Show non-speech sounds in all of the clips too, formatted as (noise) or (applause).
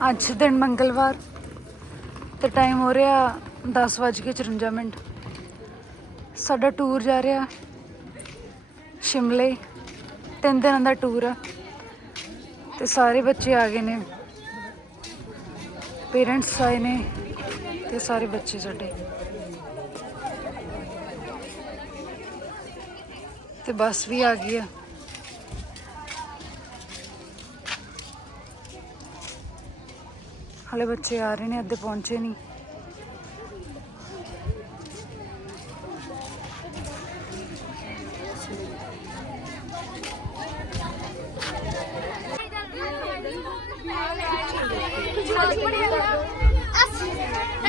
ਅੱਜ ਦਿਨ ਮੰਗਲਵਾਰ ਤੇ ਟਾਈਮ ਹੋ ਰਿਹਾ 10:54 ਮਿੰਟ। ਸਾਡਾ ਟੂਰ ਜਾ ਰਿਹਾ ਸ਼ਿਮਲੇ। ਤਿੰਨ ਦਿਨਾਂ ਦਾ ਟੂਰ ਆ ਤੇ ਸਾਰੇ ਬੱਚੇ ਆ ਗਏ ਨੇ। ਪੇਰੈਂਟਸ ਆਏ ਨੇ ਤੇ ਸਾਰੇ ਬੱਚੇ ਸਾਡੇ। ਤੇ ਬੱਸ ਵੀ ਆ ਗਈ ਆ। ਹਲੇ ਬੱਚੇ ਆ ਰਹੇ ਨੇ, ਅੱਧੇ ਪਹੁੰਚੇ ਨਹੀਂ।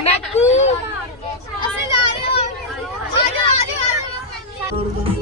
ਮੈਕੂ ਅਸੀਂ ਜਾ ਰਹੇ ਹਾਂ। ਆ ਜਾ ਆ ਜਾ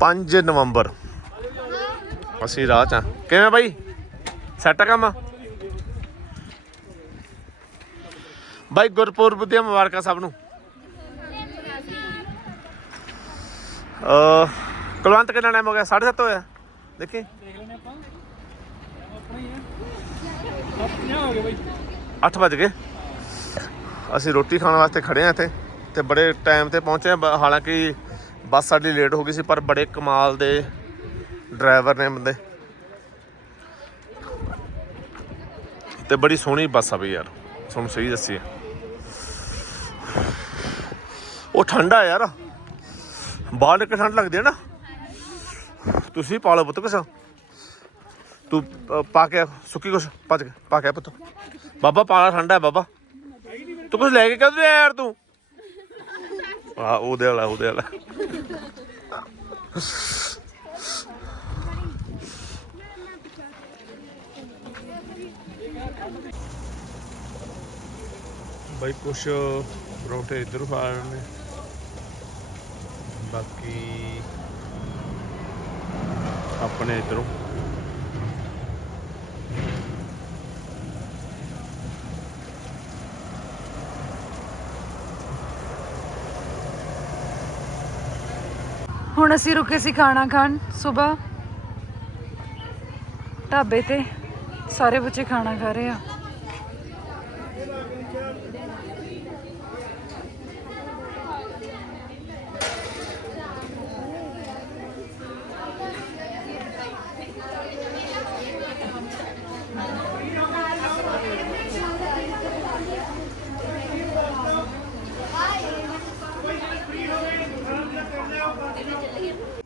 5 ਨਵੰਬਰ। ਅਸੀਂ ਰਾਹ ਚ ਆਂ। ਕਿਵੇਂ ਬਾਈ? ਸੈੱਟ ਕੰਮ? ਬਾਈ, ਗੁਰਪੁਰਬ ਦੀਆਂ ਮੁਬਾਰਕਾਂ ਸਭ ਨੂੰ। ਅ ਕੁਲਵੰਤ ਕਿੰਨਾ ਟਾਈਮ ਹੋ ਗਿਆ? 7:30 ਹੋਇਆ। ਦੇਖੀ। ਅੱਠ ਵੱਜ ਗਏ। ਅਸੀਂ ਰੋਟੀ ਖਾਣ ਵਾਸਤੇ ਖੜੇ ਆ ਇੱਥੇ ਤੇ ਬੜੇ ਟਾਈਮ ਤੇ ਪਹੁੰਚੇ ਆ। ਬ- ਹਾਲਾਂਕਿ ਬੱਸ ਸਾਡੀ ਲੇਟ ਹੋ ਗਈ ਸੀ ਪਰ ਬੜੇ ਕਮਾਲ ਦੇ ਡਰਾਈਵਰ ਨੇ ਬੰਦੇ। ਤੇ ਬੜੀ ਸੋਹਣੀ ਬੱਸ ਆ ਬਈ ਯਾਰ ਤੁਹਾਨੂੰ ਸਹੀ ਦੱਸੀ ਉਹ ਠੰਡਾ ਯਾਰ। ਬਾਹਰ ਨਿਕਲ ਠੰਡ ਲੱਗਦੀ ਹੈ ਨਾ। ਤੁਸੀਂ ਪਾ ਲਓ ਪੁੱਤ ਕੁਛ। ਤੂੰ ਪਾ ਕੇ ਆ, ਸੁੱਕੀ ਕੁਛ ਭੱਜ ਕੇ ਪਾ ਕੇ ਆ ਪੁੱਤ। ਬਾਬਾ ਪਾਲਾ ਠੰਡਾ ਹੈ ਬਾਬਾ। ਤੂੰ ਕੁਛ ਲੈ ਕੇ ਕਦੋਂ ਆਇਆ ਯਾਰ ਤੂੰ? ਆ ਉਹਦੇ ਵਾਲਾ ਉਹਦੇ ਵਾਲਾ। ਬਈ ਕੁਛ ਪਰੌਂਠੇ ਇੱਧਰ ਖਾ ਰਹੇ ਨੇ ਬਾਕੀ ਆਪਣੇ ਇੱਧਰੋਂ ਹੁਣ ਅਸੀਂ ਰੁਕੇ ਸੀ ਖਾਣਾ ਖਾਣ, ਸਵੇਰ। ਢਾਬੇ ਤੇ ਸਾਰੇ ਬੱਚੇ ਖਾਣਾ ਖਾ ਰਹੇ ਆ।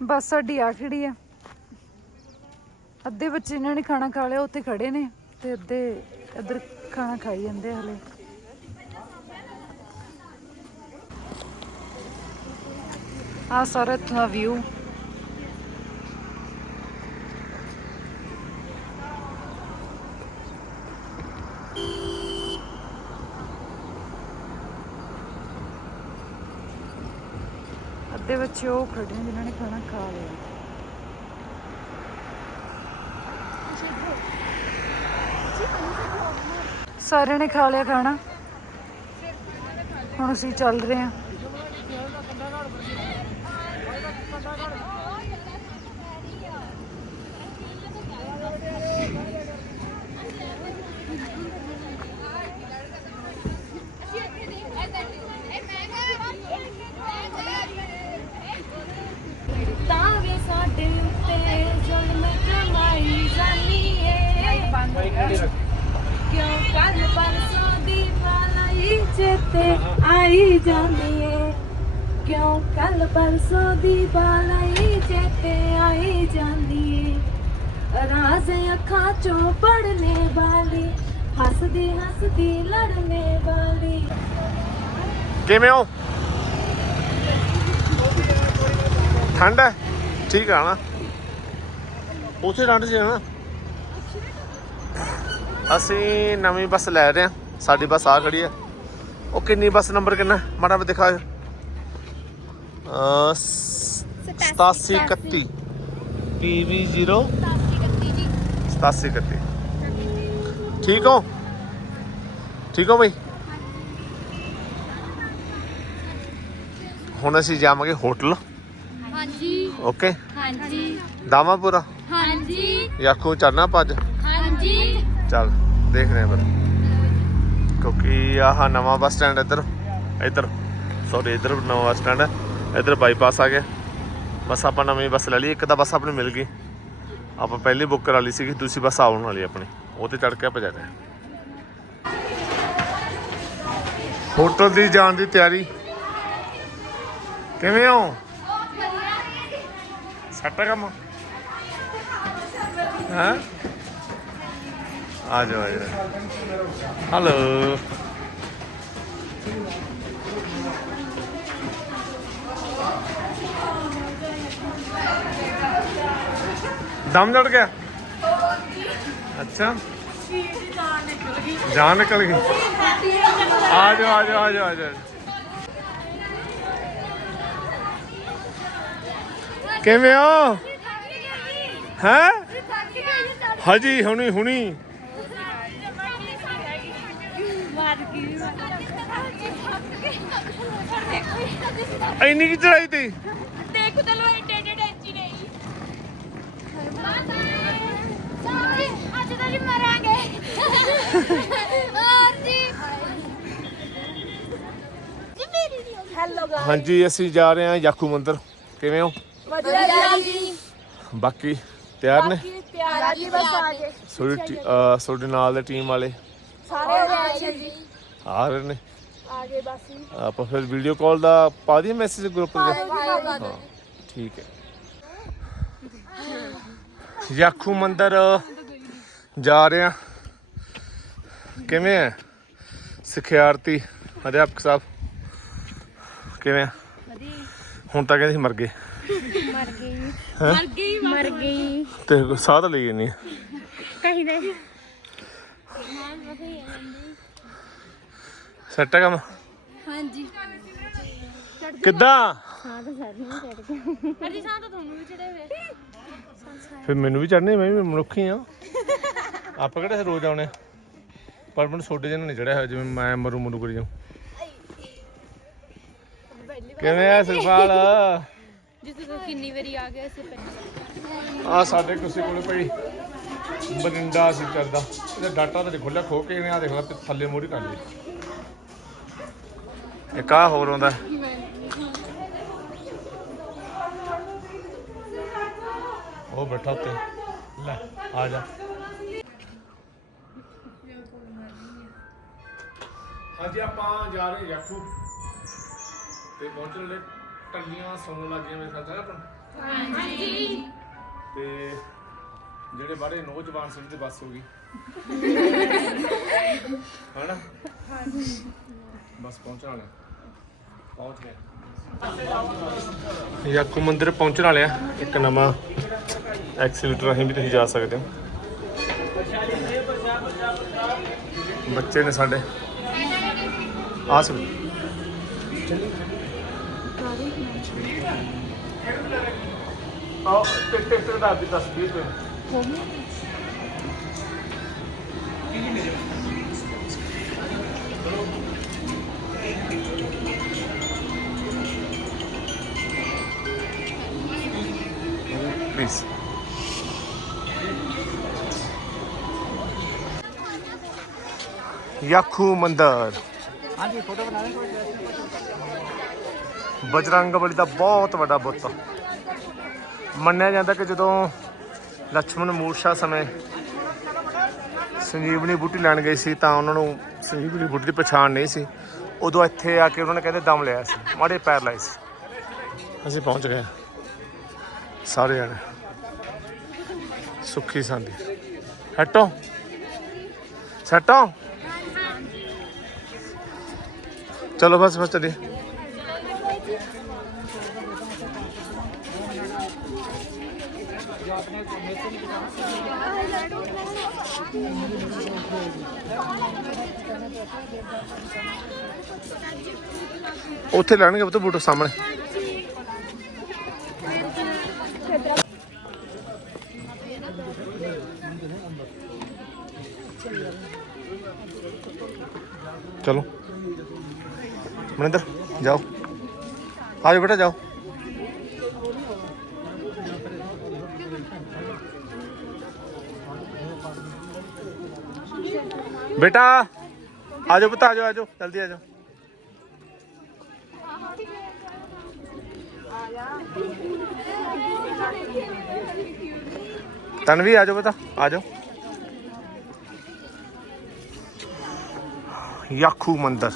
ਬਸ ਸਾਡੀ ਆਖੜੀ ਆ। ਅੱਧੇ ਬੱਚੇ ਇਹਨਾਂ ਨੇ ਖਾਣਾ ਖਾ ਲਿਆ, ਉੱਥੇ ਖੜੇ ਨੇ ਤੇ ਅੱਧੇ ਇੱਧਰ ਖਾਣਾ ਖਾਈ ਜਾਂਦੇ ਆ ਹਲੇ। ਆ ਸਾਰਾ ਇੱਥੋਂ ਦਾ ਵਿਊ ਅੱਧੇ ਬੱਚੇ ਉਹ ਖੜੇ ਨੇ ਜਿਨ੍ਹਾਂ ਨੇ ਖਾਣਾ ਖਾ ਲਿਆ। ਸਾਰਿਆਂ ਨੇ ਖਾ ਲਿਆ ਖਾਣਾ। ਹੁਣ ਅਸੀਂ ਚੱਲ ਰਹੇ ਹਾਂ ਤਾਂ ਵੀ ਸਾਡੇ ਉੱਤੇ ਜ਼ੁਲਮ ਕਮਾਈ ਜਾਨੀ ਏ ਕਿਉਂ ਕੱਲ ਪਰਸੋਂ ਦੀ ਭਲਾਈ ਚੇਤੇ ਆਈ ਜਾਂਦੀ ਏ? ਕਿਉਂ ਕੱਲ ਪਰਸੋਂ ਦੀ ਭਲਾਈ ਚੇਤੇ ਆਈ ਜਾਂਦੀ ਏ? ਰਾਜ਼ ਅੱਖਾਂ ਚੋਂ ਪੜਨੇ ਵਾਲੀ ਹੱਸਦੀ ਹੱਸਦੀ ਲੜਨੇ ਵਾਲੀ। ਕਿਵੇਂ ਹੋ? ਠੰਡ ਹੈ? ਠੀਕ ਆ ਨਾ? ਉੱਥੇ ਠੰਡ ਸੀ ਨਾ ਅਸੀਂ ਨਵੀਂ ਬੱਸ ਲੈ ਰਹੇ ਹਾਂ। ਸਾਡੀ ਬੱਸ ਆ ਖੜੀ ਹੈ। ਉਹ ਕਿੰਨੀ ਬੱਸ ਨੰਬਰ ਕਿੰਨਾ? ਮਾੜਾ ਜਿਹਾ ਦਿਖਾ। ਅ 8731 PV0 8731 ਠੀਕ ਹੋ? ਠੀਕ ਹੋ ਬਈ? ਹੁਣ ਅਸੀਂ ਜਾਵਾਂਗੇ ਹੋਟਲ। ਹਾਂਜੀ। ਓਕੇ ਹਾਂਜੀ। ਦਾਮਾਪੁਰਾ ਹਾਂਜੀ। ਯਾਕੂ ਚੜਨਾ ਹਾਂਜੀ ਚੱਲ ਦੇਖਦੇ ਹਾਂ ਫਿਰ। ਕਿਉਂਕਿ ਆਹ ਨਵਾਂ ਬੱਸ ਸਟੈਂਡ ਇੱਧਰ ਇੱਧਰ ਸੌਰੀ ਇੱਧਰ ਨਵਾਂ ਬੱਸ ਸਟੈਂਡ ਹੈ। ਇੱਧਰ ਬਾਈਪਾਸ ਆ ਗਿਆ। ਬਸ ਆਪਾਂ ਨਵੀਂ ਬੱਸ ਲੈ ਲਈ ਇੱਕ ਤਾਂ ਬੱਸ ਆਪਣੀ ਮਿਲ ਗਈ। ਆਪਾਂ ਪਹਿਲੀ ਬੁੱਕ ਕਰਾ ਲਈ ਸੀਗੀ ਦੂਸਰੀ ਬੱਸ ਆਉਣ ਵਾਲੀ ਆਪਣੀ। ਉਹ ਤੇ ਚੜ ਕੇ ਆਪਾਂ ਜਾਣਾ ਹੋਟਲ ਦੀ ਜਾਣ ਦੀ ਤਿਆਰੀ। ਕਿਵੇਂ ਹੋ? ਸੱਟ ਆ ਕੰਮ? ਹਾਂ? ਆ ਜਾਓ ਆ ਜਾਓ ਹੈਲੋ ਦਮ ਜੜ ਗਿਆ? ਅੱਛਾ। ਜਾਨ ਨਿਕਲ ਗਈ। ਆ ਜਾਓ ਆ ਜਾਓ ਆ ਜਾਓ ਆ ਜਾਓ ਕਿਵੇਂ ਹੋ? ਹੈ ਹਜੀ ਹੁਣੀ ਹੁਣੀ। ਇੰਨੀ ਕੀ ਚੜਾਈ ਤੇ? ਦੇਖੋ ਤਲੋ ਇੰਟੈਂਡਡ ਐਚੀ ਨਹੀਂ ਅੱਜ ਤਾਂ ਜੀ ਮਰਾਂਗੇ। ਹੋਰ ਜੀ। ਜੀ ਮੇਰੀ ਨਹੀਂ ਹੈਲੋ ਹਾਂਜੀ ਅਸੀਂ ਜਾ ਰਹੇ ਹਾਂ ਯਾਕੂ ਮੰਦਰ। ਕਿਵੇਂ ਹੋ? ਵਧੀਆ ਜੀ। ਬਾਕੀ ਤਿਆਰ ਨੇ? ਪਿਆਰਾ ਜੀ ਬਸ ਆ। ਗਏ ਤੁਹਾਡੀ ਟੀ- ਅਹ ਤੁਹਾਡੇ ਨਾਲ ਦੇ ਟੀਮ ਵਾਲੇ। ਸਾਰੇ ਆ ਗਏ ਜੀ। ਆ ਰਹੇ ਨੇ। ਆ ਗਏ ਬਸ। ਆਪਾਂ ਫਿਰ ਵੀਡੀਓ ਕਾਲ ਦਾ ਪਾ ਦਈਏ ਮੈਸੇਜ ਗਰੁੱਪ ਤੇ? ਹਾਂ ਠੀਕ ਹੈ। ਯਾਕੂ ਮੰਦਰ ਜਾ ਰਹੇ ਹਾਂ। ਕਿਵੇਂ ਹੈ? ਸਿਖਿਆਰਥੀ ਅਧਿਆਪਕ ਸਾਹਿਬ। ਕਿਵੇਂ ਆ ਹੁਣ ਤਾਂ ਕਹਿੰਦੇ ਸੀ ਮਰ ਗਏ। ਮਰ ਗਈ ਮਰ ਗਈ ਤੇ ਸਾਹ ਤਾਂ ਲਈ ਨਹੀਂ ਕਹੀ ਦੇ। ਸੈੱਟ ਹੈ ਕੰਮ? ਕਿੱਦਾਂ? ਅਜੀ ਸਾਹ ਤਾਂ ਤੁਹਾਨੂੰ ਵੀ ਚੜੇ ਹੋਏ ਫਿਰ ਮੈਨੂੰ ਵੀ ਚੜਨੇ ਮੈਂ ਵੀ ਮਨੁੱਖ ਆ। ਆਪਾਂ ਕਿਹੜੇ ਰੋਜ਼ ਆਉਣੇ ਆ? ਪਰ ਮੈਨੂੰ ਛੋਟੇ ਜਿਹੇ ਨਹੀਂ ਚੜਿਆ ਹੋਇਆ ਜਿਵੇਂ ਮੈਂ ਮਰੂ ਮਰੂ ਕਰੀ ਜਾਉ ਕਿਵੇਂ ਆ ਸਰਪਾਲ ਜਿਸ ਤੋਂ ਕਿੰਨੀ ਵਾਰੀ ਆ ਗਿਆ ਸੀ ਆ ਸਾਡੇ ਕਿਸੇ ਕੋਲੇ ਪਈ ਬਰਿੰਡਾ ਸੀ ਚੱਲਦਾ ਇਹਦਾ ਡਾਟਾ ਤਾਂ ਖੋਲਿਆ ਖੋ ਕੇ ਇਹਨੇ ਆ ਦੇਖ ਲਾ ਥੱਲੇ ਮੋੜੀ ਕਰ ਲਈ। ਇੱਕ ਆ ਹੋਰ ਆਉਂਦਾ। ਉਹ ਬੈਠਾ ਉੱਤੇ। ਲੈ ਆ ਜਾ। ਹਾਂਜੀ ਆਪਾਂ ਜਾ ਰਹੇ ਯਾਕੂ ਤੇ ਪਹੁੰਚਣ ਲੱਗੇ ਟੱਲੀਆਂ ਸੌਣ ਲੱਗੀਆਂ ਮੇਰੇ ਖਿਆਲ ਆਪਾਂ ਹਾਂਜੀ। ਤੇ ਜਿਹੜੇ ਬਾਰੇ ਨੌਜਵਾਨ ਸੀ ਤੇ ਬੱਸ ਹੋ ਗਈ। ਹਨਾ ਬਸ ਪਹੁੰਚਣ ਵਾਲੇ। ਪਹੁੰਚ ਗਏ। ਯਾਕੂ ਮੰਦਿਰ ਪਹੁੰਚਣ ਵਾਲੇ ਆ। ਇੱਕ ਨਵਾਂ ਐਕਸੀਲੇਟਰ ਰਾਹੀਂ ਵੀ ਤੁਸੀਂ ਜਾ ਸਕਦੇ ਹੋ। ਬੱਚੇ ਨੇ ਸਾਡੇ। ਆ ਸਕ ਆ ਟਿਕ ਟਿਕ ਦਾ ਵੀ 10 20 ਰੁਪਏ ప్లీజ్ ਯਾਖੂ ਮੰਦਰ ਹਾਂਜੀ ਫੋਟੋ ਬਣਾ ਲੈ ਬਜਰੰਗ ਬਲੀ ਦਾ ਬਹੁਤ ਵੱਡਾ ਬੁੱਤ ਮੰਨਿਆ ਜਾਂਦਾ ਕਿ ਜਦੋਂ ਲక్ష్మణ ਮੂਰਸ਼ਾ ਸਮੇਂ ਸੰਜੀਵਨੀ ਬੂਟੀ ਲੈਣ ਗਏ ਸੀ ਤਾਂ ਉਹਨਾਂ ਨੂੰ ਸੰਜੀਵਨੀ ਬੂਟੀ ਦੀ ਪਛਾਣ ਨਹੀਂ ਸੀ। ਉਦੋਂ ਇੱਥੇ ਆ ਕੇ ਉਹਨਾਂ ਨੇ ਕਹਿੰਦੇ ਦਮ ਲਿਆ ਸੀ ਮਾੜੇ ਪੈਰ ਸੀ। ਅਸੀਂ ਪਹੁੰਚ ਗਏ। ਸਾਰੇ ਜਣੇ ਸੁੱਖੀ ਸੰਦੀ। ਹਟੋ ਸਟੋ ਚਲੋ ਬਸ ਬਸ ਚਲੀਏ। ਉੱਥੇ ਲੈਣਗੇ ਉਹ ਬੂਟੋ ਸਾਹਮਣੇ। ਚਲੋ ਮਨਿੰਦਰ ਜਾਓ ਆਜੋ ਬੇਟਾ ਜਾਓ ਬੇਟਾ ਆਜੋ ਪੁੱਤ ਆਜੋ ਆਜੋ ਜਲਦੀ ਆਜੋ ਤਨਵੀ ਆਜੋ ਬੇਟਾ ਆਜੋ ਯਾਖੂ ਮੰਦਰ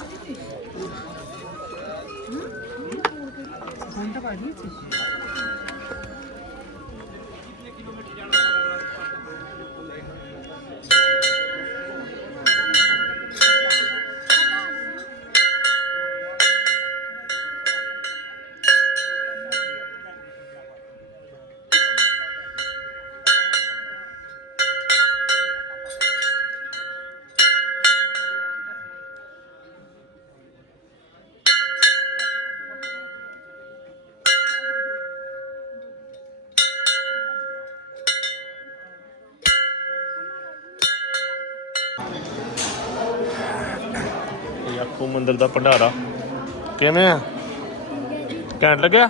ਉਹ ਮੰਦਰ ਦਾ ਭੰਡਾਰਾ। ਕਿਵੇਂ ਆ? ਘੈਂਟ ਲੱਗਿਆ?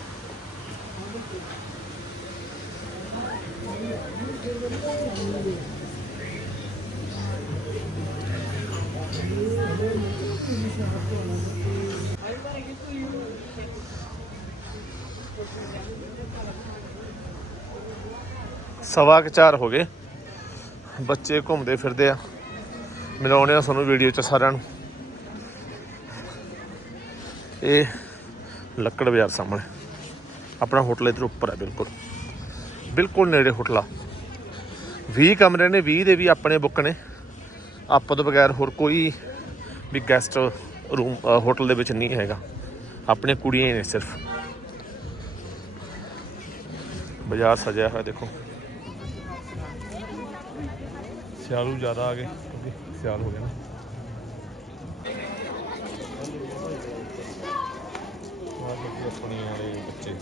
ਸਵਾ ਕੁ ਚਾਰ ਹੋ ਗਏ। ਬੱਚੇ ਘੁੰਮਦੇ ਫਿਰਦੇ ਆ। ਮਿਲਾਉਣੇ ਆ ਤੁਹਾਨੂੰ ਵੀਡੀਓ ਚ ਸਾਰਿਆਂ ਨੂੰ। ਇਹ ਲੱਕੜ ਬਾਜ਼ਾਰ ਸਾਹਮਣੇ। ਆਪਣਾ ਹੋਟਲ ਇਧਰ ਉੱਪਰ ਹੈ ਬਿਲਕੁਲ। ਬਿਲਕੁਲ ਨੇੜੇ ਹੋਟਲ ਆ। 20 ਕਮਰੇ ਨੇ 20 ਦੇ ਵੀ ਆਪਣੇ ਬੁੱਕ ਨੇ। ਆਪਾਂ ਤੋਂ ਬਗੈਰ ਹੋਰ ਕੋਈ ਵੀ ਗੈਸਟ ਰੂਮ ਹੋਟਲ ਦੇ ਵਿੱਚ ਨਹੀਂ ਹੈਗਾ। ਆਪਣੀਆਂ ਕੁੜੀਆਂ ਹੀ ਨੇ ਸਿਰਫ। ਬਾਜ਼ਾਰ ਸਜਿਆ ਹੋਇਆ, ਦੇਖੋ। ਸਿਆਲੂ ਜ਼ਿਆਦਾ ਆ ਗਏ, ਕਿਉਂਕਿ ਸਿਆਲ ਹੋ ਗਿਆ ਨਾ। ਆਪਣੇ ਵਾਲੇ ਬੱਚੇ।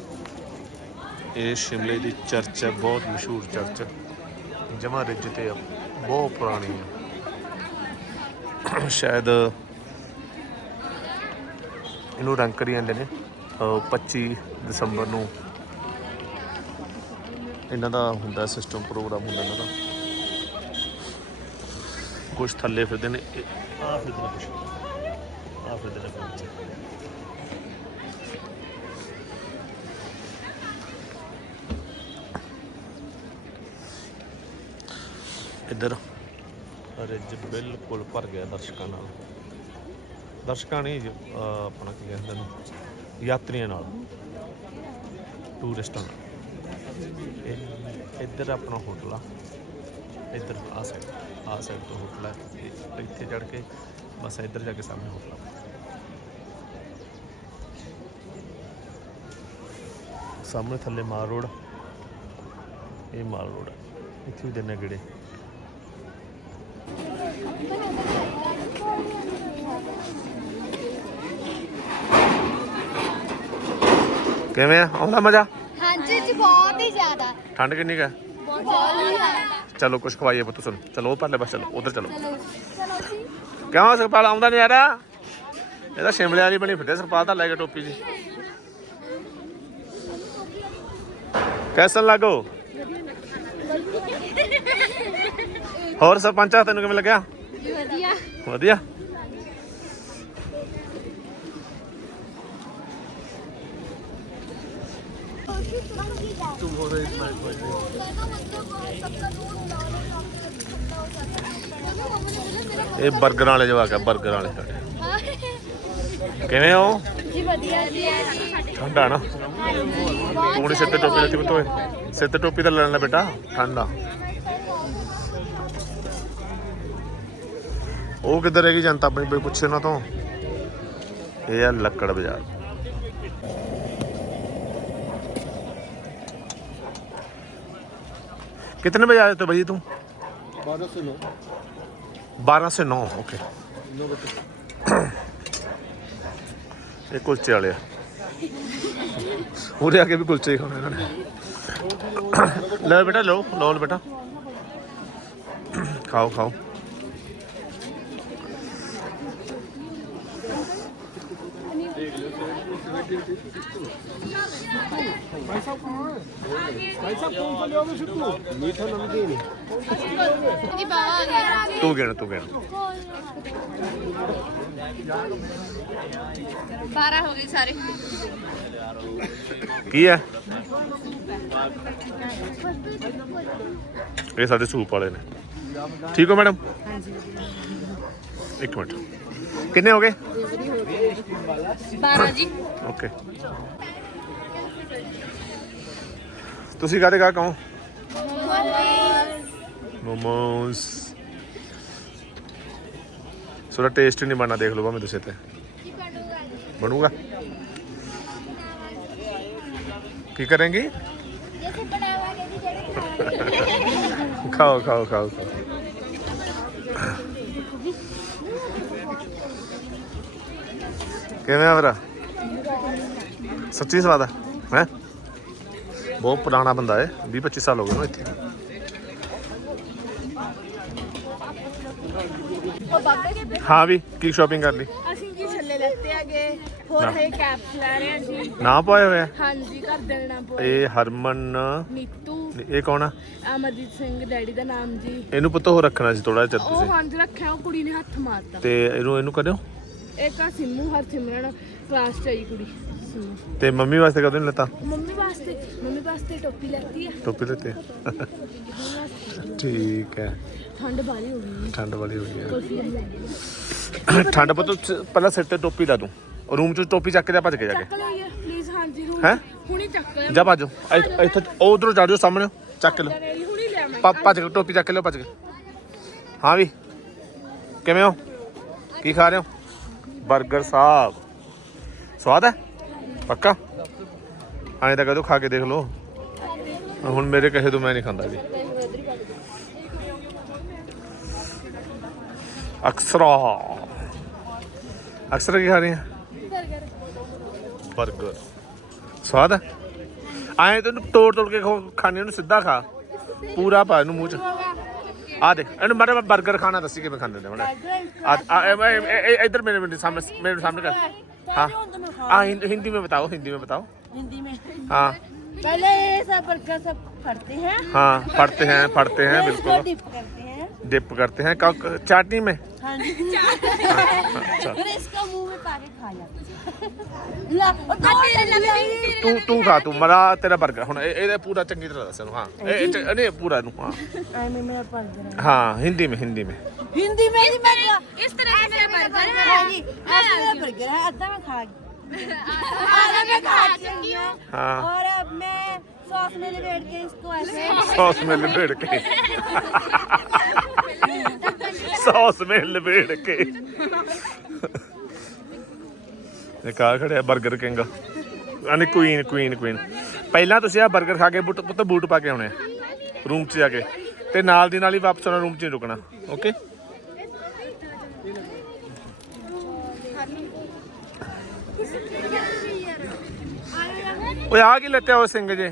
ਇਹ ਸ਼ਿਮਲੇ ਦੀ ਚਰਚ ਹੈ, ਬਹੁਤ ਮਸ਼ਹੂਰ ਚਰਚ। ਜਮਾ ਰਿੱਜ ਤੇ ਬਹੁਤ ਪੁਰਾਣੀ ਹੈ (coughs) ਸ਼ਾਇਦ ਇਹਨੂੰ ਰੰਗ ਕਰੀ ਜਾਂਦੇ ਨੇ, ਅਹ 25 ਦਸੰਬਰ ਨੂੰ। ਇਹਨਾਂ ਦਾ ਹੁੰਦਾ ਸਿਸਟਮ ਪ੍ਰੋਗਰਾਮ ਹੁੰਦਾ ਇਹਨਾਂ ਦਾ। ਕੁਛ ਥੱਲੇ ਫਿਰਦੇ ਨੇ ਆ ਫਿਰਦੇ ਨੇ ਕੁਛ। ਆ ਫਿਰਦੇ ਨੇ ਕੁਛ। ਇੱਧਰ। ਰਿੱਜ ਬਿਲਕੁਲ ਭਰ ਗਿਆ ਦਰਸ਼ਕਾਂ ਨਾਲ। ਦਰਸ਼ਕਾਂ ਨੇ ਆਪਣਾ ਕੀ ਕਹਿੰਦੇ ਨੇ, ਯਾਤਰੀਆਂ ਨਾਲ, ਟੂਰਿਸਟਾਂ ਨਾਲ। ਇਹ- ਇੱਧਰ ਆਪਣਾ ਹੋਟਲ ਆ। ਇੱਧਰ ਆ ਸਾਈਡ ਆ ਸਾਈਡ ਤੋਂ ਹੋਟਲ ਹੈ ਤੇ ਇੱਥੇ ਚੜ ਕੇ ਬਸ ਇੱਧਰ ਜਾ ਕੇ ਸਾਹਮਣੇ ਹੋਟਲ ਆ। ਸਾਹਮਣੇ ਥੱਲੇ ਮਾਲ ਰੋਡ। ਇਹ ਮਾਲ ਰੋਡ ਆ। ਇੱਥੇ ਵੀ ਦਿਨੇ ਗੇੜੇ। ਕਿਵੇਂ ਆ? ਆਉਂਦਾ ਮਜ਼ਾ? ਹਾਂਜੀ ਜੀ ਬਹੁਤ ਹੀ ਜ਼ਿਆਦਾ। ਠੰਡ ਕਿੰਨੀ ਕੁ ਹੈ? ਬਹੁਤ ਜ਼ਿਆਦਾ। ਚਲੋ ਕੁਝ ਖਵਾਈਏ ਪੁੱਤ ਸੁਣ। ਚਲੋ ਉਹ ਪਰਲੇ ਬਸ ਚਲੋ ਉਧਰ ਚਲੋ। ਚਲੋ ਜੀ। ਕਿਉਂ ਸਰਪਾਲ ਆਉਂਦਾ ਨਹੀਂ ਯਾਰ? ਇਹਦਾ ਸ਼ਿਮਲੇ ਵਾਲੀ ਬਣੀ ਫਿੱਟੇ ਸਰਪਾਲ ਤਾਂ ਲੈ ਕੇ ਟੋਪੀ ਜੀ। ਕੈਸਨ ਲੱਗੋ? ਹੋਰ ਸਰਪੰਚਾ ਤੈਨੂੰ ਕਿਵੇਂ ਲੱਗਿਆ? ਵਧੀਆ। ਵਧੀਆ? तुम ਇਹ 버ਗਰਾਂ ਵਾਲੇ ਜਵਾਕ ਆ 버ਗਰਾਂ ਵਾਲੇ ਕਿਵੇਂ ਹੋ ਜੀ ਵਧੀਆ ਜੀ ਠੰਡਾ ਨਾ ਤੂੰ ਸਿੱਤੇ ਟੋਪੀ ਲੱਤੀ ਬਤੋਏ ਸਿੱਤੇ ਟੋਪੀ ਤਾਂ ਲੈਣ ਲੈ ਬੇਟਾ ਠੰਡਾ ਉਹ ਕਿੱਧਰ ਹੈਗੀ ਜਨਤਾ ਆਪਣੀ ਪੁੱਛੇ ਨਾ ਤੋਂ ਇਹ ਆ ਲੱਕੜ ਬਾਜ਼ਾਰ कितने बजे आ जाते हो भाई तुम? बारह से नौ। बारह से नौ ओके। एक बजे। कुलचे वाले। पूरे आके भी कुलचे ही खाने इन्होंने। लो बेटा लो लो बेटा। खाओ खाओ। ਇਹਨਾਂ ਨੇ ਲੈ ਬੇਟਾ ਲਓ ਲਓ ਲਓ ਬੇਟਾ ਖਾਓ ਖਾਓ मीठा नमकीन ਜੀ ਬਾਵਾ ਤੂੰ ਗਿਣ ਤੂੰ ਗਿਣ 12 ਹੋ ਗਏ ਸਾਰੇ ਕੀ ਹੈ ਇਹ ਸਾਡੇ ਸੂਪ ਵਾਲੇ ਨੇ ਠੀਕ ਹੋ ਮੈਡਮ ਇੱਕ ਮਿੰਟ ਕਿੰਨੇ ਹੋ ਗਏ 12 ਜੀ ਓਕੇ ਤੁਸੀਂ ਕਾਹਦੇ ਕਾ ਕਹੋ ਮੋਮੋਸ ਥੋੜਾ ਟੇਸਟ ਨਹੀਂ ਬਣਨਾ ਦੇਖ ਲਓ ਭਾਵੇਂ ਤੁਸੀਂ ਤੇ ਬਣੂਗਾ ਕੀ ਕਰਾਂਗੇ ਜੈਸੇ ਬਣਾਵਾਂਗੇ ਜੀ ਜਿਹੜੇ ਖਾਓ ਖਾਓ ਖਾਓ ਖਾਓ ਕਿਵੇਂ ਆ ਮੇਰਾ? ਸੱਚੀ ਸਵਾਦ ਹੈ ਹੈ? ਬਹੁਤ ਪੁਰਾਣਾ ਬੰਦਾ ਹੈ 20 25 ਸਾਲ ਹੋ ਗਏ ਨਾ ਇੱਥੇ। ਹਾਂ ਵੀ ਕੀ ਸ਼ਾਪਿੰਗ ਕਰ ਲਈ? ਅਸੀਂ ਜੀ ਛੱਲੇ ਲੈਤੇ ਹੈਗੇ ਹੋਰ। ਹੈ ਕੈਪਸ ਲੈ ਰਹੇ ਹਾਂ ਜੀ। ਨਾ ਪਾਏ ਹੋਏ ਆ? ਹਾਂਜੀ ਘਰ ਦੇ ਨਾਮ ਪੋ ਇਹ ਹਰਮਨ ਨੀਤੂ। ਇਹ ਕੌਣ ਆ? ਅਮਰਜੀਤ ਸਿੰਘ ਡੈਡੀ ਦਾ ਨਾਮ ਜੀ। ਇਹਨੂੰ ਪੁੱਤ ਹੋ ਰੱਖਣਾ ਸੀ ਥੋੜਾ ਜਿਹਾ ਉਹ ਤੁਸੀਂ। ਹਾਂਜੀ ਰੱਖਿਆ ਉਹ ਕੁੜੀ ਨੇ ਹੱਥ ਮਾਰਤਾ। ਤੇ ਇਹਨੂੰ ਇਹਨੂੰ ਕਰਿਓ। ਇੱਕ ਆ ਸਿੰਮੂ ਹਰ ਸਿਮਰਨ ਕਲਾਸ ਚ ਆਈ ਕੁੜੀ। ਸਿੰਮੂ। ਤੇ ਮੰਮੀ ਵਾਸਤੇ ਕਦੋਂ ਲੈਤਾ? ਮੰਮੀ ਵਾਸਤੇ ਮੰਮੀ ਵਾਸਤੇ ਟੋਪੀ ਲੈਤੀ ਹੈ ਟੋਪੀ ਲੈਤੇ ਠੀਕ ਹੈ। ਠੰਡ ਬਾਲੀ ਹੋ ਗਈ। ਠੰਡ ਵਾਲੀ ਹੋ ਗਈ ਲੈ ਠੰਡ ਪਤੋ ਪਹਿਲਾਂ ਸਿਰ ਤੇ ਟੋਪੀ ਲਾ ਦੂੰ। ਰੂਮ ਚ ਟੋਪੀ ਚੱਕ ਕੇ ਜਾ ਭੱਜ ਕੇ ਜਾ ਕੇ। ਚੱਕ ਲਈਏ ਪਲੀਜ਼ ਹਾਂਜੀ ਰੂਮ ਹੈਂ? ਹੁਣੀ ਚੱਕ ਲਿਆ। ਜਾ ਭੱਜੋ। ਇੱਥੇ ਇੱਥੇ ਉਧਰੋਂ ਜਾ ਜਾਓ ਸਾਹਮਣੇ। ਚੱਕ ਲਓ। ਹੁਣੀ ਲਿਆ ਮੈਂ ਭ- ਭੱਜ ਕੇ ਟੋਪੀ ਚੱਕ ਕੇ ਲਿਓ ਭੱਜ ਕੇ। ਹਾਂ ਵੀ। ਕਿਵੇਂ ਹੋ? ਕੀ ਖਾ ਰਹੇ ਹੋ? 버ਗਰ ਸਾਹਿਬ ਸਵਾਦ ਹੈ? ਪੱਕਾ? ਐਂ ਤਾਂ ਕਦੋਂ ਖਾ ਕੇ ਦੇਖ ਲਓ। ਹੁਣ ਮੇਰੇ ਕਹੇ ਤੋਂ ਮੈਂ ਨਹੀਂ ਖਾਂਦਾ ਜੀ। ਅਕਸਰਾ। ਅਕਸਰਾ ਕੀ ਖਾ ਰਹੇ ਆ 버ਗਰ ਸਵਾਦ ਹੈ? ਐਂ ਤੈਨੂੰ ਤੋੜ ਤੋੜ ਕੇ ਖਾ- ਖਾਣੇ ਨੂੰ ਸਿੱਧਾ ਖਾ। ਪੂਰਾ ਪਾ ਇਹਨੂੰ ਮੂੰਹ ਚ। ਆ ਦੇ ਇਹਨੂੰ ਮੈਂ ਬਰਗਰ ਖਾਣਾ ਦੱਸੀ ਕਿਵੇਂ ਖਾਂਦੇ ਨੇ ਹੁਣ। ਆ ਇਧਰ ਮੇਰੇ ਮੇਰੇ ਸਾਹਮਣੇ ਮੇਰੇ ਸਾਹਮਣੇ ਕਰ। ਹਾਂ। ਆ ਹਿੰਦੀ ਵਿੱਚ ਬਤਾਓ ਹਿੰਦੀ ਵਿੱਚ ਬਤਾਓ। ਹਿੰਦੀ में हाँ पहले ये सब बर्गर सब फटते हैं हाँ फटते हैं फटते हैं बिल्कुल डिप करते हैं चाटनी में हाँ जी और इसका मुंह में पाके खा जाते ਤੂੰ ਤੂੰ ਖਾ ਤੂੰ ਮਰਾ ਤੇਰਾ 버ਗਰ ਹੁਣ ਇਹ- ਇਹਦਾ ਪੂਰਾ ਚੰਗੀ ਤਰ੍ਹਾਂ ਦੱਸ ਇਹਨੂੰ ਹਾਂ ਇਹ ਇਹ ਚ- ਨਹੀਂ ਪੂਰਾ ਨੂੰ ਹਾਂ ਐਵੇਂ ਮੇਰਾ ਬਰਗਰ ਹਾਂ ਹਿੰਦੀ ਮੇ ਹਿੰਦੀ ਮੇ ਹਿੰਦੀ में ही मैं इस तरह से बर्गर है जी ऐसे मेरा बर्गर है आधा मैं खा गई आधा मैं खा चुकी हूँ हाँ। और अब मैं सॉस में लपेट के इसको ऐसे सॉस में लपेट के सॉस में लपेट के ਇਹ ਖੜਿਆ? 버ਗਰ ਕਿੰਗ ਆਨੇ ਕੁਈਨ ਕੁਈਨ ਕੁਈਨ ਪਹਿਲਾਂ ਤੁਸੀਂ ਆ 버ਗਰ ਖਾ ਕੇ ਬੂਟ ਪੁੱਤ ਬੂਟ ਪਾ ਕੇ ਆਉਣੇ ਆ ਰੂਮ 'ਚ ਜਾ ਕੇ। ਤੇ ਨਾਲ ਦੀ ਨਾਲ ਹੀ ਵਾਪਸ ਆਉਣਾ ਰੂਮ 'ਚ ਨਹੀਂ ਰੁਕਣਾ। ਓਕੇ ਓਏ ਆ ਕੀ ਲੱਤੇ ਹੋ ਸਿੰਘ ਜੇ?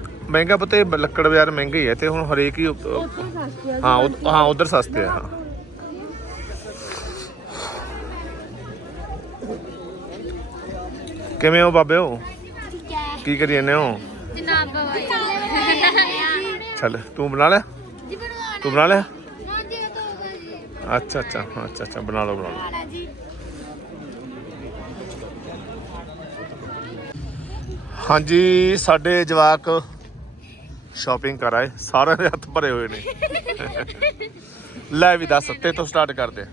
ਮਹਿੰਗਾ ਪਤੇ ਲੱਕੜ ਬਾਜ਼ਾਰ ਮਹਿੰਗੇ ਹੀ ਹੈ ਤੇ ਹੁਣ ਹਰੇਕ ਹੀ ਹਾਂ ਹਾਂ ਉਧਰ ਸਸਤੇ ਆ ਹਾਂ। ਕਿਵੇਂ ਹੋ ਬਾਬੇ ਹੋ? ਕੀ ਕਰੀ ਜਾਂਦੇ ਹੋ? ਚੱਲ ਤੂੰ ਬਣਾ ਲਿਆ? ਤੂੰ ਬਣਾ ਲਿਆ? ਅੱਛਾ ਅੱਛਾ ਹਾਂ, ਅੱਛਾ ਅੱਛਾ ਬਣਾ ਲਓ ਬਣਾ ਲਓ। ਹਾਂਜੀ ਸਾਡੇ ਜਵਾਕ ਸ਼ਾਪਿੰਗ ਕਰ ਆਏ ਦੇ ਹੱਥ ਭਰੇ ਹੋਏ ਨੇ। ਲੈ ਵੀ ਦੱਸ ਤੇ ਤੋਂ ਸਟਾਰਟ ਕਰਦੇ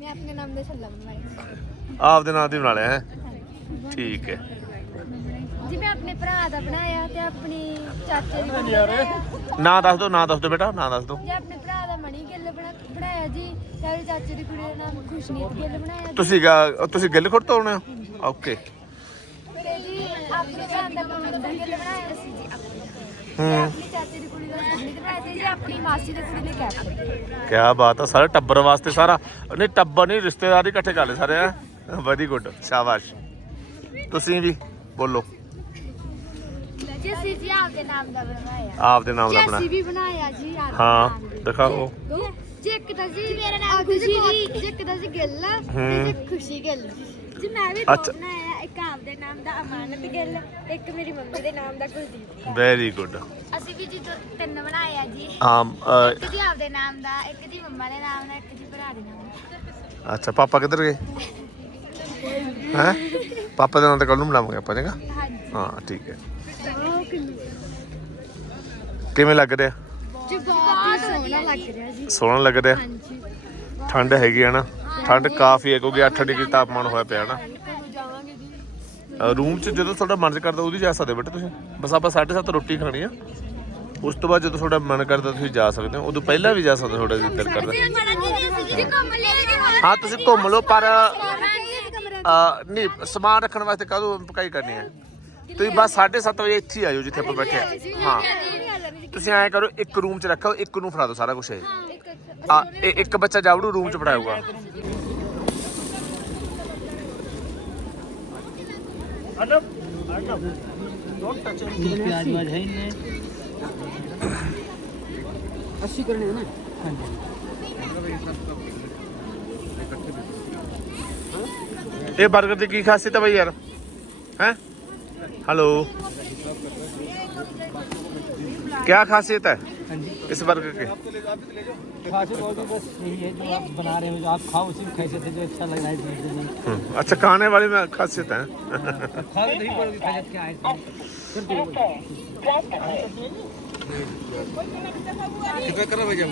ਮੈਂ ਆਪਣੇ ਨਾਮ ਦੇ ਛੱਲਾ ਬਣਵਾਇਆ ਆਪਦੇ ਨਾਮ ਦੀ ਬਣਾ ਲਿਆ ਠੀਕ ਹੈ। ਜੀ ਮੈਂ ਆਪਣੇ ਭਰਾ ਦਾ ਬਣਾਇਆ ਤੇ ਆਪਣੀ ਚਾਚੇ ਦੀ ਬਣਾਇਆ। ਨਾਂ ਦੱਸ ਦੋ ਨਾ ਦੱਸ ਦੋ ਬੇਟਾ ਨਾ ਦੱਸ ਦੋ ਜੀ ਆਪਣੇ ਭਰਾ ਦਾ ਮਣੀ ਗਿੱਲ ਬਣਾਇਆ ਤੁਸੀਂ ਤੁਸੀਂ ਗਿੱਲ ਖੁਰਤ ਹੋਣੇ ਜੀ ਆਪਣੀ ਤੇ ਹੂੰ ਆਪਣੀ ਚਾਚੇ ਦੀ ਕੁੜੀ ਦਾ ਸੁਨੀਤ ਬਣਾਇਆ ਤੇ ਜੀ ਆਪਣੀ ਮਾਸੀ ਦੀ ਕੁੜੀ ਨੇ ਕੈਪ ਕੀ ਬਾਤ ਆ ਸਾਰੇ ਟੱਬਰ ਵਾਸਤੇ ਸਾਰਾ। ਨਹੀਂ ਟੱਬਰ ਨਹੀਂ ਰਿਸ਼ਤੇਦਾਰ ਹੀ ਇਕੱਠੇ ਕਰ ਲਏ ਸਾਰੇ ਵੈਰੀ ਗੁੱਡ ਸ਼ਾਬਾਸ਼। ਤੁਸੀਂ ਵੀ ਬੋਲੋ। ਜੀ ਅਸੀਂ ਜੀ ਆਪਦੇ ਨਾਮ ਦਾ ਬਣਾਇਆ। ਆਪਦੇ ਨਾਮ ਦਾ ਬਣਾ ਅਸੀਂ ਵੀ ਬਣਾਇਆ ਜੀ ਆਪਦੇ ਹਾਂ ਨਾਮ ਦੇ। ਦਿਖਾਓ। ਜੀ ਇੱਕ ਤਾਂ ਜੀ ਮੇਰਾ ਨਾਮ ਖੁਸ਼ੀ ਜੀ ਜੀ ਇੱਕ ਤਾਂ ਜੀ ਗਿੱਲ ਤੇ ਹੂੰ। ਜੀ ਖੁਸ਼ੀ ਗਿੱਲ ਜੀ। ਮੈਂ ਵੀ ਦੋ ਅੱਛਾ। ਬਣਾਇਆ ਇੱਕ ਆਪਦੇ ਨਾਮ ਦਾ ਅਮਾਨਤ ਗਿੱਲ ਇੱਕ ਮੇਰੀ ਮੰਮੀ ਦੇ ਨਾਮ ਦਾ ਕੁਲਦੀਪ ਵੈਰੀ ਗੁੱਡ ਅਸੀਂ ਵੀ ਜੀ ਦੋ- ਤਿੰਨ ਬਣਾਇਆ ਜੀ। ਆਮ ਇੱਕ ਜੀ ਆਪਦੇ ਨਾਮ ਦਾ ਇੱਕ ਜੀ ਮੰਮਾ ਦੇ ਨਾਮ ਦਾ ਇੱਕ ਜੀ ਭਰਾ ਦੇ ਨਾਮ ਦਾ। ਅੱਛਾ ਪਾਪਾ ਕਿੱਧਰ ਗਏ? ਹੈ? ਪਾਪਾ ਦੇ ਨਾਲ ਤਾਂ ਕੱਲ ਨੂੰ ਮਿਲਾਵਾਂਗੇ ਆਪਾਂ ਚੰਗਾ? ਹਾਂਜੀ। ਹਾਂ ਠੀਕ ਹੈ। ਕਿਵੇਂ ਲੱਗ ਰਿਹਾ? ਜੀ ਬਹੁਤ ਸੋਹਣਾ ਲੱਗ ਰਿਹਾ ਜੀ। ਸੋਹਣਾ ਲੱਗ ਰਿਹਾ। ਹਾਂਜੀ। ਠੰਡ ਹੈਗੀ ਆ ਨਾ? ਠੰਡ ਕਾਫੀ ਹੈ, ਕਿਉਂਕਿ 8 ਡਿਗਰੀ ਤਾਪਮਾਨ ਹੋਇਆ ਪਿਆ ਨਾ। ਰੂਮ 'ਚ ਜਦੋਂ ਤੁਹਾਡਾ ਮਨ ਕਰਦਾ ਉਹਦੀ ਜਾ ਸਕਦੇ ਬੇਟਾ ਤੁਸੀਂ। ਬਸ ਆਪਾਂ 7:30 ਰੋਟੀ ਖਾਣੀ ਆ। ਉਸ ਤੋਂ ਬਾਅਦ ਜਦੋਂ ਤੁਹਾਡਾ ਮਨ ਕਰਦਾ ਤੁਸੀਂ ਜਾ ਸਕਦੇ ਹੋ। ਉਦੋਂ ਪਹਿਲਾਂ ਵੀ ਜਾ ਸਕਦੇ ਹੋ, ਤੁਹਾਡਾ ਦਿਲ ਕਰਦਾ। ਹਾਂ, ਤੁਸੀਂ ਘੁੰਮ ਲਓ, ਪਰ ਨਹੀਂ, ਸਮਾਨ ਰੱਖਣ ਵਾਸਤੇ ਕਦੋਂ ਪਕਾਈ ਕਰਨੀ ਹੈ? ਤੁਸੀਂ ਬਸ 7:30 ਵਜੇ ਇੱਥੇ ਹੀ ਆਇਓ ਜਿੱਥੇ ਆਪਾਂ ਬੈਠੇ ਆ ਹਾਂ। ਤੁਸੀਂ ਐਂ ਕਰੋ, ਇੱਕ ਰੂਮ 'ਚ ਰੱਖੋ, ਇੱਕ ਨੂੰ ਫੜਾ ਦਿਓ ਸਾਰਾ ਕੁਝ ਇਹ। ਆ ਇੱਕ ਬੱਚਾ ਜਾਵੜੂ ਰੂਮ 'ਚ ਪੜਾਊਗਾ अस्सी करने है ना? हाँ जी। ये बर्गर की की खासियत है भाई यार। हैं? हेलो क्या खासियत है? हाँ इस वर्ग के हम्म, अच्छा खाने वाले में खासियत है। कितना भैया